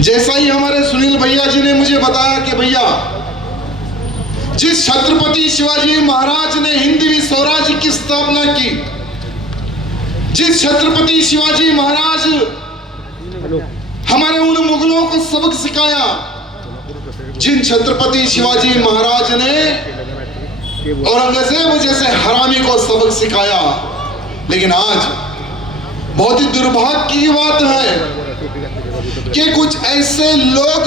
जैसा ही हमारे सुनील भैया जी ने मुझे बताया कि भैया जिस छत्रपति शिवाजी महाराज ने हिंदवी स्वराज्य की स्थापना की, जिस छत्रपति शिवाजी महाराज हमारे उन मुगलों को सबक सिखाया, जिन छत्रपति शिवाजी महाराज ने औरंगजेब जैसे हरामी को सबक सिखाया, लेकिन आज बहुत ही दुर्भाग्य की बात है कि कुछ ऐसे लोग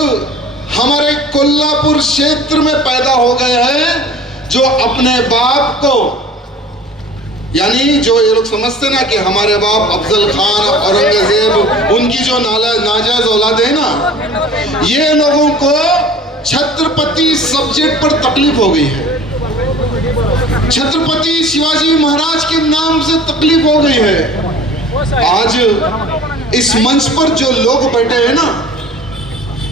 हमारे कोल्हापुर क्षेत्र में पैदा हो गए हैं जो अपने बाप को, यानी जो ये लोग समझते ना कि हमारे बाप अफजल खान, औरंगजेब, उनकी जो नाजायज औलाद है ना, ये लोगों को छत्रपति सब्जेक्ट पर तकलीफ हो गई है, छत्रपति शिवाजी महाराज के नाम से तकलीफ हो गई है। आज इस मंच पर जो लोग बैठे हैं ना,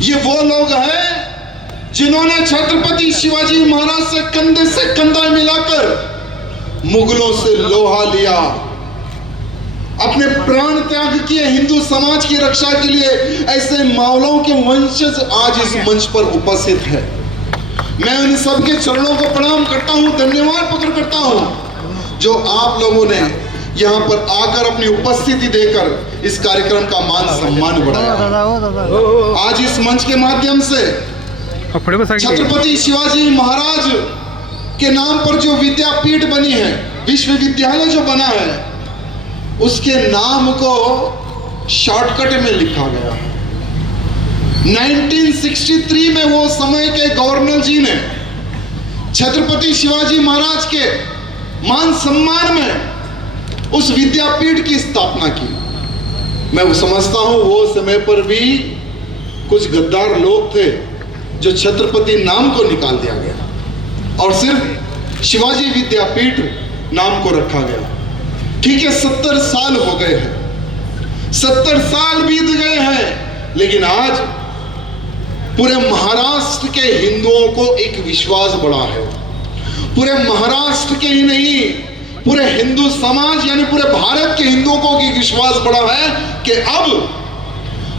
ये वो लोग हैं जिन्होंने छत्रपति शिवाजी महाराज से कंधा मिलाकर मुगलों से लोहा लिया, अपने प्राण त्याग किए हिंदू समाज की रक्षा के लिए। ऐसे मावलों के वंशज आज इस मंच पर उपस्थित है। मैं उन सबके चरणों को प्रणाम करता हूं, धन्यवाद प्रकट करता हूं जो आप लोगों ने यहाँ पर आकर अपनी उपस्थिति देकर इस कार्यक्रम का मान सम्मान बढ़ाया। आज इस मंच के माध्यम से छत्रपति शिवाजी महाराज के नाम पर जो विद्यापीठ बनी है, विश्वविद्यालय जो बना है, उसके नाम को शॉर्टकट में लिखा गया है। 1963 में वो समय के गवर्नर जी ने छत्रपति शिवाजी महाराज के मान सम्मान में उस विद्यापीठ की स्थापना की। मैं समझता हूं वो समय पर भी कुछ गद्दार लोग थे जो छत्रपति नाम को निकाल दिया गया और सिर्फ शिवाजी विद्यापीठ नाम को रखा गया। ठीक है, 70 साल हो गए हैं, 70 साल बीत गए हैं, लेकिन आज पूरे महाराष्ट्र के हिंदुओं को एक विश्वास बढ़ा है। पूरे महाराष्ट्र के ही नहीं, पूरे हिंदू समाज यानी पूरे भारत के हिंदुओं को एक विश्वास बढ़ा है कि अब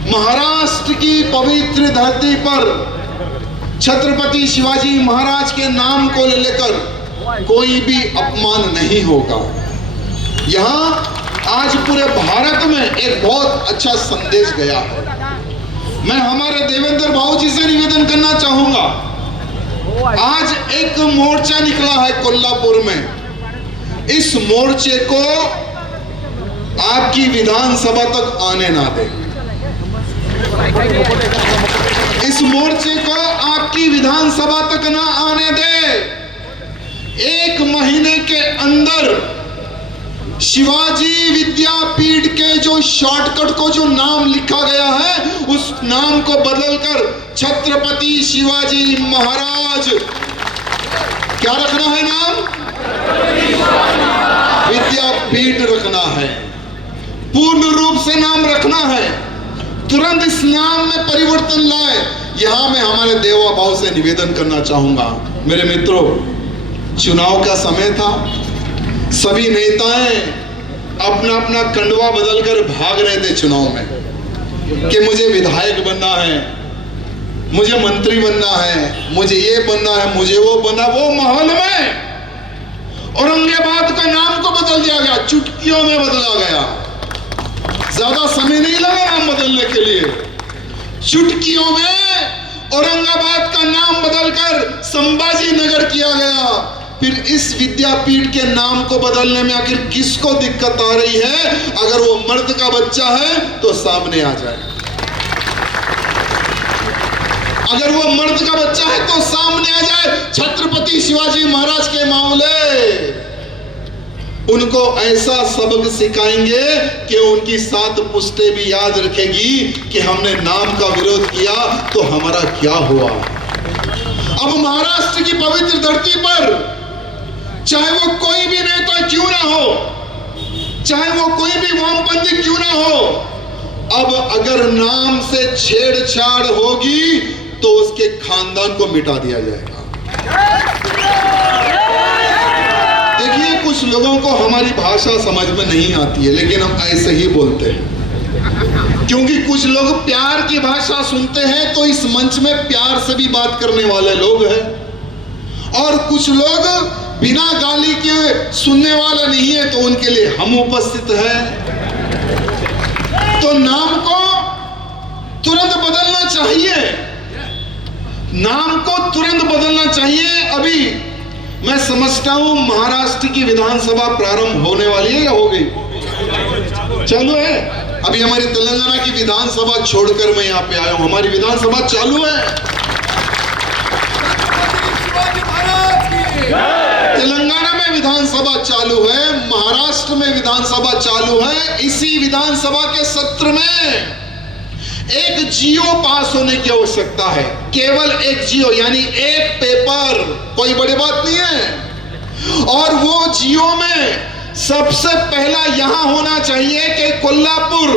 महाराष्ट्र की पवित्र धरती पर छत्रपति शिवाजी महाराज के नाम को लेकर कोई भी अपमान नहीं होगा। यहां आज पूरे भारत में एक बहुत अच्छा संदेश गया है। मैं हमारे देवेंद्र भाऊ जी से निवेदन करना चाहूंगा, आज एक मोर्चा निकला है कोल्हापुर में, इस मोर्चे को आपकी विधानसभा तक आने ना दे। इस मोर्चे को आपकी विधानसभा तक ना आने दे। 1 महीने के अंदर शिवाजी विद्यापीठ के जो शॉर्टकट को जो नाम लिखा गया है, उस नाम को बदलकर छत्रपति शिवाजी महाराज, क्या रखना है नाम? विद्यापीठ रखना है, पूर्ण रूप से नाम रखना है। तुरंत इस नाम में परिवर्तन लाए। यहां मैं हमारे देवा भाव से निवेदन करना चाहूंगा, मेरे मित्रों, चुनाव का समय था, सभी नेताएं अपना अपना कंडवा बदलकर भाग रहे थे चुनाव में कि मुझे विधायक बनना है, मुझे मंत्री बनना है, मुझे ये बनना है, मुझे वो बनना। वो माहौल में औरंगाबाद का नाम को बदल दिया गया, चुटकियों में बदला गया, ज्यादा समय नहीं लगा नाम बदलने के लिए। चुटकियों में औरंगाबाद का नाम बदलकर संभाजी नगर किया गया। फिर इस विद्यापीठ के नाम को बदलने में आखिर किसको दिक्कत आ रही है? अगर वो मर्द का बच्चा है तो सामने आ जाए, अगर वो मर्द का बच्चा है तो सामने आ जाए। छत्रपति शिवाजी महाराज के मामले उनको ऐसा सबक सिखाएंगे कि उनकी 7 पुश्तें भी याद रखेगी कि हमने नाम का विरोध किया तो हमारा क्या हुआ। अब महाराष्ट्र की पवित्र धरती पर चाहे वो कोई भी नेता क्यों ना हो, चाहे वो कोई भी वामपंथी क्यों ना हो, अब अगर नाम से छेड़छाड़ होगी तो उसके खानदान को मिटा दिया जाएगा। देखिए, कुछ लोगों को हमारी भाषा समझ में नहीं आती है, लेकिन हम ऐसे ही बोलते हैं। क्योंकि कुछ लोग प्यार की भाषा सुनते हैं तो इस मंच में प्यार से भी बात करने वाले लोग हैं, और कुछ लोग बिना गाली के सुनने वाला नहीं है, तो उनके लिए हम उपस्थित हैं। तो नाम को तुरंत बदलना चाहिए, नाम को तुरंत बदलना चाहिए। अभी मैं समझता हूं महाराष्ट्र की विधानसभा प्रारंभ होने वाली है या हो गई? चालू है। अभी हमारी तेलंगाना की विधानसभा छोड़कर मैं यहां पे आया हूं, हमारी विधानसभा चालू है। तेलंगाना में विधानसभा चालू है, महाराष्ट्र में विधानसभा चालू है। इसी विधानसभा के सत्र में एक जियो पास होने की आवश्यकता है, केवल एक जियो, यानी एक पेपर, कोई बड़ी बात नहीं है। और वो जियो में सबसे पहला यहां होना चाहिए कि कोल्हापुर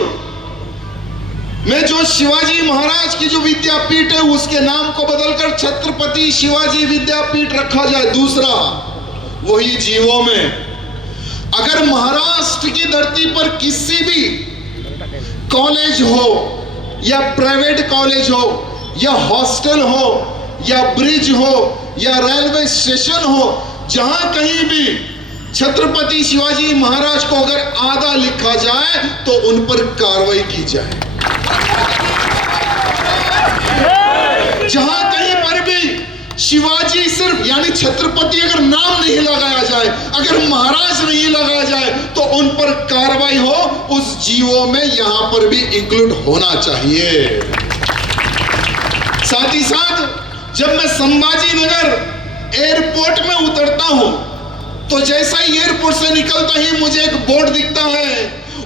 में जो शिवाजी महाराज की जो विद्यापीठ है उसके नाम को बदलकर छत्रपति शिवाजी विद्यापीठ रखा जाए। दूसरा, वही जियो में अगर महाराष्ट्र की धरती पर किसी भी कॉलेज हो या प्राइवेट कॉलेज हो या हॉस्टल हो या ब्रिज हो या रेलवे स्टेशन हो, जहां कहीं भी छत्रपति शिवाजी महाराज को अगर आधा लिखा जाए तो उन पर कार्रवाई की जाए। जहां कहीं पर भी शिवाजी सिर्फ यानी छत्रपति अगर नाम नहीं लगाया जाए, अगर महाराज नहीं लगाया जाए, तो उन पर कार्रवाई हो। उस जीवो में यहां पर भी इंक्लूड होना चाहिए। साथ ही साथ जब मैं संभाजी नगर एयरपोर्ट में उतरता हूं तो जैसा ही एयरपोर्ट से निकलता ही मुझे एक बोर्ड दिखता है,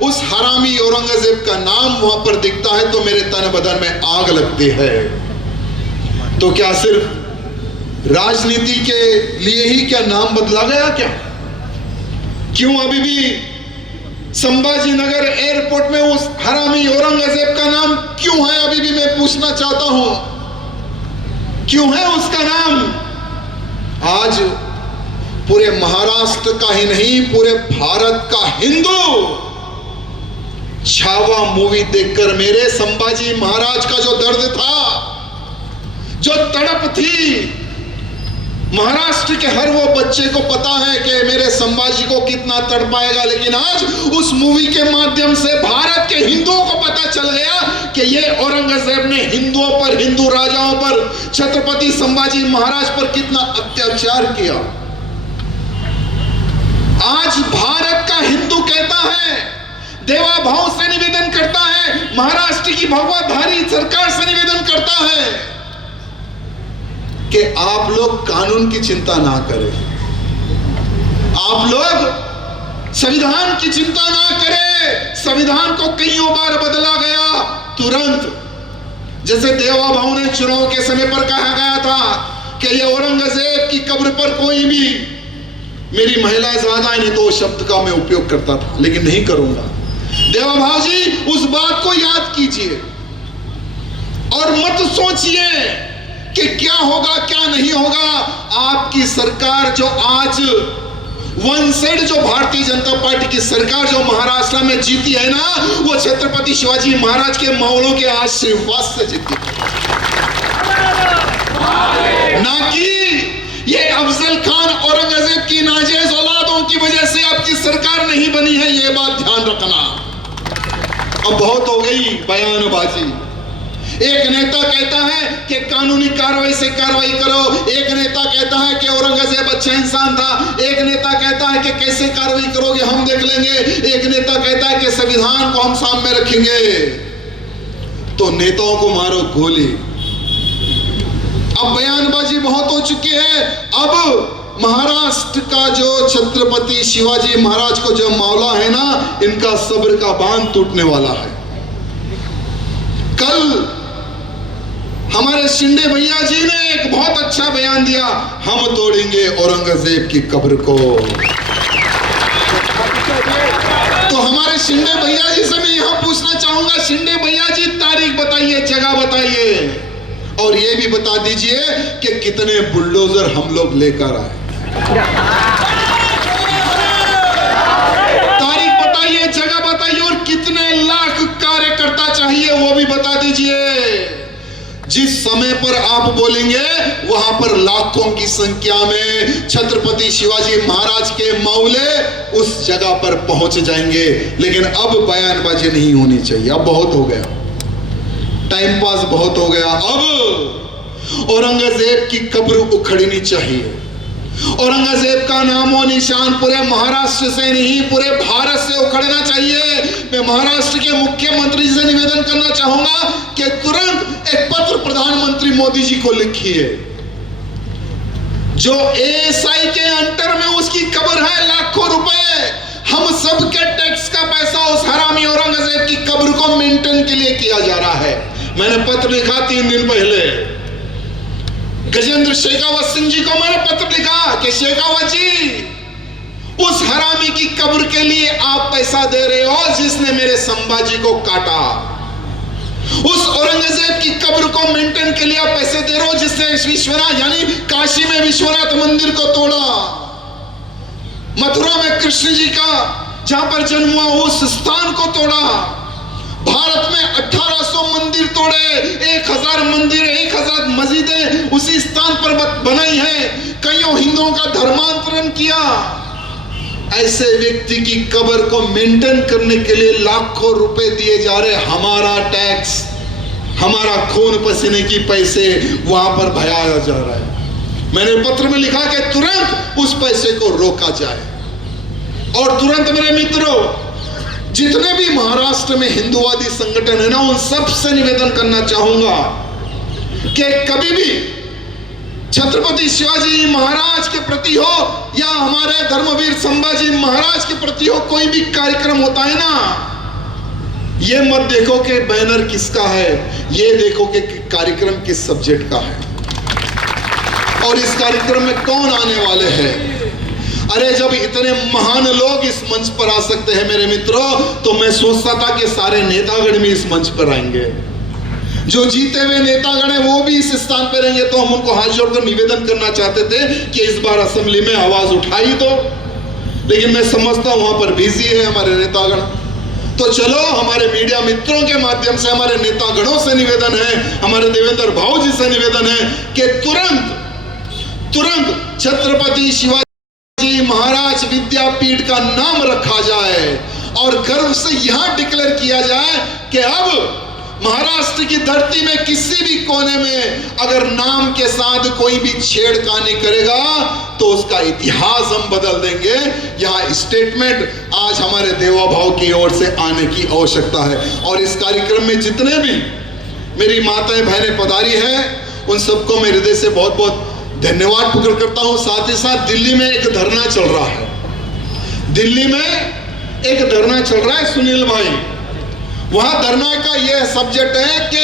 उस हरामी औरंगजेब का नाम वहां पर दिखता है तो मेरे तन बदन में आग लगती है। तो क्या सिर्फ राजनीति के लिए ही क्या नाम बदला गया क्या? क्यों अभी भी संभाजी नगर एयरपोर्ट में उस हरामी औरंगजेब का नाम क्यों है? अभी भी मैं पूछना चाहता हूं, क्यों है उसका नाम? आज पूरे महाराष्ट्र का ही नहीं, पूरे भारत का हिंदू छावा मूवी देखकर मेरे संभाजी महाराज का जो दर्द था, जो तड़प थी, महाराष्ट्र के हर वो बच्चे को पता है कि मेरे संभाजी को कितना तड़पाएगा, लेकिन आज उस मूवी के माध्यम से भारत के हिंदुओं को पता चल गया कि ये औरंगजेब ने हिंदुओं पर, हिंदू राजाओं पर, छत्रपति संभाजी महाराज पर कितना अत्याचार किया। आज भारत का हिंदू कहता है, देवा भाव से निवेदन करता है, महाराष्ट्र की भगवाधारी सरकार से निवेदन करता है कि आप लोग कानून की चिंता ना करें, आप लोग संविधान की चिंता ना करें। संविधान को कईयों बार बदला गया तुरंत, जैसे देवा भाव ने चुनाव के समय पर कहा गया था कि ये औरंगजेब की कब्र पर कोई भी, मेरी महिला ज्यादा है नहीं तो उस शब्द का मैं उपयोग करता था, लेकिन नहीं करूंगा। देवा भाव जी उस बात को याद कीजिए और मत सोचिए कि क्या होगा क्या नहीं होगा। आपकी सरकार जो आज वन साइड जो भारतीय जनता पार्टी की सरकार जो महाराष्ट्र में जीती है ना, वो छत्रपति शिवाजी महाराज के मावलों के आशीर्वाद से जीती, ना कि ये अफजल खान औरंगजेब की नाजायज औलादों की वजह से आपकी सरकार नहीं बनी है। ये बात ध्यान रखना। अब बहुत हो गई बयानबाजी। एक नेता कहता है कि कानूनी कार्रवाई से कार्रवाई करो, एक नेता कहता है कि औरंगजेब अच्छा इंसान था, एक नेता कहता है कि कैसे कार्रवाई करोगे हम देख लेंगे, एक नेता कहता है कि संविधान को हम सामने रखेंगे। तो नेताओं को मारो गोली। अब बयानबाजी बहुत हो चुकी है। अब महाराष्ट्र का जो छत्रपति शिवाजी महाराज को जो मामला है ना, इनका सब्र का बांध टूटने वाला है। कल हमारे शिंदे भैया जी ने एक बहुत अच्छा बयान दिया, हम तोड़ेंगे औरंगजेब की कब्र को। तो हमारे शिंदे भैया जी से मैं यहां पूछना चाहूंगा, शिंदे भैया जी तारीख बताइए, जगह बताइए और ये भी बता दीजिए कि कितने बुलडोजर हम लोग लेकर आए। तारीख बताइए, जगह बताइए और कितने लाख कार्यकर्ता चाहिए वो भी बता दीजिए। जिस समय पर आप बोलेंगे वहां पर लाखों की संख्या में छत्रपति शिवाजी महाराज के मौले उस जगह पर पहुंच जाएंगे। लेकिन अब बयानबाजी नहीं होनी चाहिए, अब बहुत हो गया, टाइम पास बहुत हो गया। अब औरंगजेब की कब्र उखड़नी चाहिए। औरंगजेब का नामो निशान पूरे महाराष्ट्र से नहीं पूरे भारत से उखड़ना चाहिए। मैं महाराष्ट्र के मुख्यमंत्री से निवेदन करना चाहूंगा कि तुरंत एक पत्र प्रधानमंत्री मोदी जी को लिखिए। जो एएसआई के अंडर में उसकी कब्र है, लाखों रुपए हम सबके टैक्स का पैसा उस हरामी औरंगजेब की कब्र को मेंटेन के लिए किया जा रहा है। मैंने पत्र लिखा 3 दिन पहले गजेंद्र शेखावत सिंह जी को मैंने पत्र लिखा कि शेखावत जी, उस हरामी की कब्र के लिए आप पैसा दे रहे हो जिसने मेरे संभाजी को काटा। उस औरंगजेब की कब्र को मेंटेन के लिए आप पैसे दे रहे हो जिसने विश्वनाथ यानी काशी में विश्वनाथ मंदिर को तोड़ा, मथुरा में कृष्ण जी का जहां पर जन्म हुआ उस स्थान को तोड़ा, भारत में 1800 मंदिर तोड़े, 1000 मंदिर 1000 मस्जिदें उसी स्थान पर बनाई है, कईयों हिंदुओं का धर्मांतरण किया। ऐसे व्यक्ति की कब्र को मेंटेन करने के लिए लाखों रुपए दिए जा रहे, हमारा टैक्स, हमारा खून पसीने की पैसे वहां पर बहाया जा रहा है। मैंने पत्र में लिखा कि तुरंत उस पैसे को रोका जाए। और तुरंत मेरे मित्रों, जितने भी महाराष्ट्र में हिंदुवादी संगठन है ना, उन सब से निवेदन करना चाहूंगा कि कभी भी छत्रपति शिवाजी महाराज के प्रति हो या हमारे धर्मवीर संभाजी महाराज के प्रति हो कोई भी कार्यक्रम होता है ना, ये मत देखो कि बैनर किसका है, ये देखो कि कार्यक्रम किस सब्जेक्ट का है और इस कार्यक्रम में कौन आने वाले हैं। अरे जब इतने महान लोग इस मंच पर आ सकते हैं मेरे मित्रों, तो मैं सोचता था कि सारे नेतागण भी इस मंच पर आएंगे, जो जीते हुए नेतागण है वो भी इस स्थान पर रहेंगे। तो हम उनको हाथ जोड़कर निवेदन करना चाहते थे कि इस बार असेंबली में आवाज उठाई दो, लेकिन मैं समझता हूं वहां पर बिजी है हमारे नेतागण। तो चलो हमारे मीडिया मित्रों के माध्यम से हमारे नेतागणों से निवेदन है, हमारे देवेंद्र भाऊ जी से निवेदन है कि तुरंत छत्रपति शिवाजी महाराज विद्यापीठ का नाम रखा जाए और गर्व से यहां डिक्लेयर किया जाए कि अब महाराष्ट्र की धरती में किसी भी कोने में अगर नाम के साथ कोई भी छेड़खानी करेगा तो उसका इतिहास हम बदल देंगे। यह स्टेटमेंट आज हमारे देवा भाव की ओर से आने की आवश्यकता है। और इस कार्यक्रम में जितने भी मेरी माताएं बहनें पधारी हैं उन सबको मैं हृदय से बहुत बहुत धन्यवाद प्रकट करता हूं। साथ ही साथ दिल्ली में एक धरना चल रहा है, दिल्ली में एक धरना चल रहा है सुनील भाई, वहां धरना का यह सब्जेक्ट है कि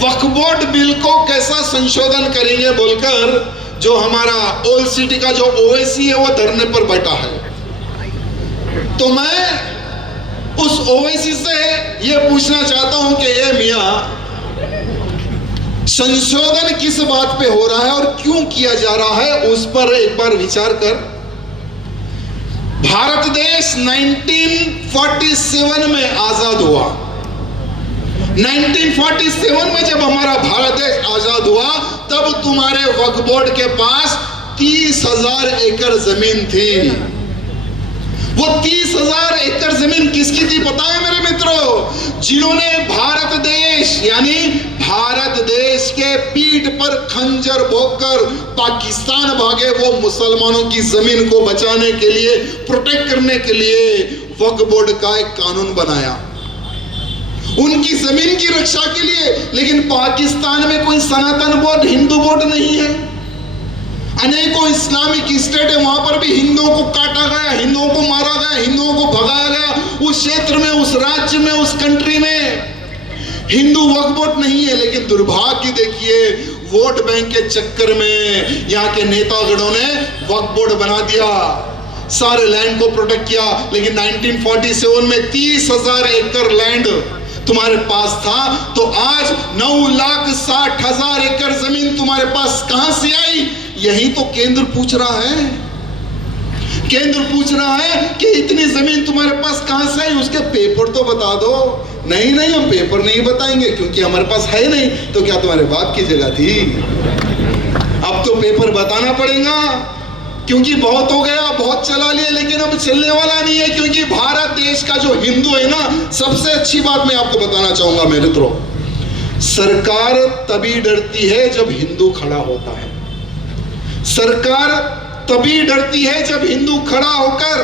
वक्फ बोर्ड बिल को कैसा संशोधन करेंगे बोलकर जो हमारा ओल्ड सिटी का जो ओवैसी है वो धरने पर बैठा है। तो मैं उस ओवैसी से यह पूछना चाहता हूं कि ये मियां, संशोधन किस बात पे हो रहा है और क्यों किया जा रहा है, उस पर एक बार विचार कर। भारत देश 1947 में आजाद हुआ। 1947 में जब हमारा भारत देश आजाद हुआ तब तुम्हारे वक्फ बोर्ड के पास 30,000 एकड़ जमीन थी। वो 30,000 एकड़ जमीन किसकी थी पता है मेरे मित्रों? जिन्होंने भारत देश यानी भारत देश के पीठ पर खंजर भोंककर पाकिस्तान भागे वो मुसलमानों की जमीन को बचाने के लिए, प्रोटेक्ट करने के लिए वक्फ बोर्ड का एक कानून बनाया उनकी जमीन की रक्षा के लिए। लेकिन पाकिस्तान में कोई सनातन बोर्ड, हिंदू बोर्ड नहीं है। अनेकों इस्लामिक स्टेट है, वहां पर भी हिंदुओं को काटा गया, हिंदुओं को मारा गया, हिंदुओं को भगाया गया। उस क्षेत्र में, उस राज्य में, उस कंट्री में हिंदू वक्फ बोर्ड नहीं है। लेकिन दुर्भाग्य देखिए, वोट बैंक के चक्कर में यहाँ के नेतागणों ने वक्फ बोर्ड बना दिया, सारे लैंड को प्रोटेक्ट किया। लेकिन 1947 में 30,000 एकड़ लैंड तुम्हारे पास था, तो आज 9,60,000 एकड़ जमीन तुम्हारे पास कहां से आई? यही तो केंद्र पूछ रहा है। केंद्र पूछ रहा है कि इतनी जमीन तुम्हारे पास कहां से आई, उसके पेपर तो बता दो। नहीं नहीं, हम पेपर नहीं बताएंगे क्योंकि हमारे पास है नहीं। तो क्या तुम्हारे बाप की जगह थी? अब तो पेपर बताना पड़ेगा क्योंकि बहुत हो गया, बहुत चला लिया, लेकिन अब चलने वाला नहीं है। क्योंकि भारत देश का जो हिंदू है ना, सबसे अच्छी बात मैं आपको बताना चाहूंगा मेरे मित्रों, सरकार तभी डरती है जब हिंदू खड़ा होता है। सरकार तभी डरती है जब हिंदू खड़ा होकर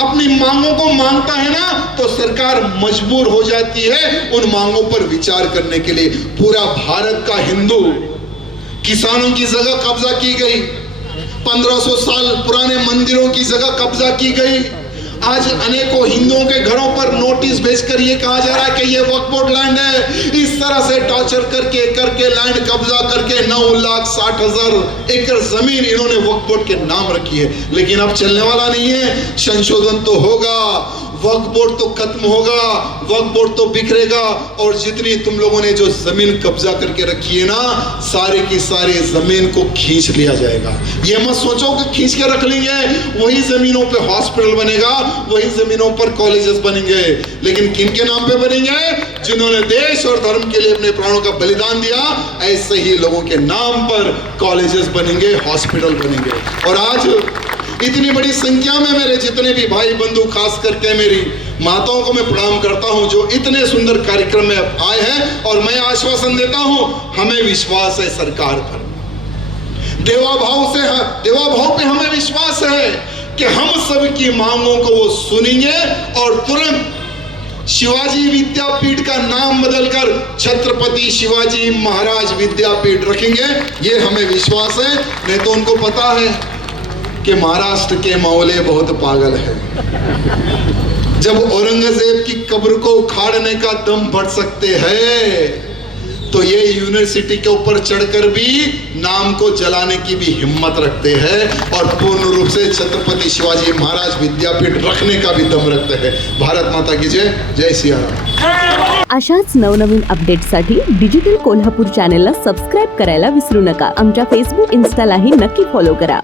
अपनी मांगों को मांगता है ना, तो सरकार मजबूर हो जाती है उन मांगों पर विचार करने के लिए। पूरा भारत का हिंदू, किसानों की जगह कब्जा की गई, 1500 साल पुराने मंदिरों की जगह कब्जा की गई। आज अनेकों हिंदुओं के घरों पर नोटिस भेजकर ये कहा जा रहा है कि ये वक्फ बोर्ड लैंड है। इस तरह से टॉर्चर करके लैंड कब्जा करके 9,60,000 एकड़ जमीन इन्होंने वक्फ बोर्ड के नाम रखी है। लेकिन अब चलने वाला नहीं है, संशोधन तो होगा, वक्फ बोर्ड तो खत्म होगा, वक्फ बोर्ड तो बिखरेगा, और जितनी तुम लोगों ने जो जमीन कब्जा करके रखी है ना, सारी की सारी जमीन को खींच लिया जाएगा। ये मत सोचो कि खींच के रख लेंगे, वही जमीनों पे हॉस्पिटल बनेगा, वही जमीनों पर कॉलेजेस बनेंगे। लेकिन किनके नाम पे बनेंगे? जिन्होंने देश और धर्म के लिए अपने प्राणों का बलिदान दिया, ऐसे ही लोगों के नाम पर कॉलेजेस बनेंगे, हॉस्पिटल बनेंगे। और आज इतनी बड़ी संख्या में मेरे जितने भी भाई बंधु, खास करके मेरी माताओं को मैं प्रणाम करता हूं जो इतने सुंदर कार्यक्रम में आए हैं। और मैं आश्वासन देता हूं, हमें विश्वास है सरकार पर, देवाभाव पे हमें विश्वास है कि हम सबकी मांगों को वो सुनेंगे और तुरंत शिवाजी विद्यापीठ का नाम बदलकर छत्रपति शिवाजी महाराज विद्यापीठ रखेंगे। ये हमें विश्वास है। नहीं तो उनको पता है कि महाराष्ट्र के मौले बहुत पागल है। जब औरंगजेब की कब्र को उखाड़ने का दम बढ़ सकते हैं, तो ये यूनिवर्सिटी के ऊपर चढ़कर भी नाम को जलाने की भी हिम्मत रखते हैं और पूर्ण रूप से छत्रपति शिवाजी महाराज विद्यापीठ रखने का भी दम रखते हैं। भारत माता की जय, जय सिया राम। अशाच नवनवीन अपडेट्ससाठी डिजिटल कोल्हापूर चॅनेलला सबस्क्राईब करायला विसरू नका. आमच्या फेसबुक, इन्स्टालाही नक्की फॉलो करा.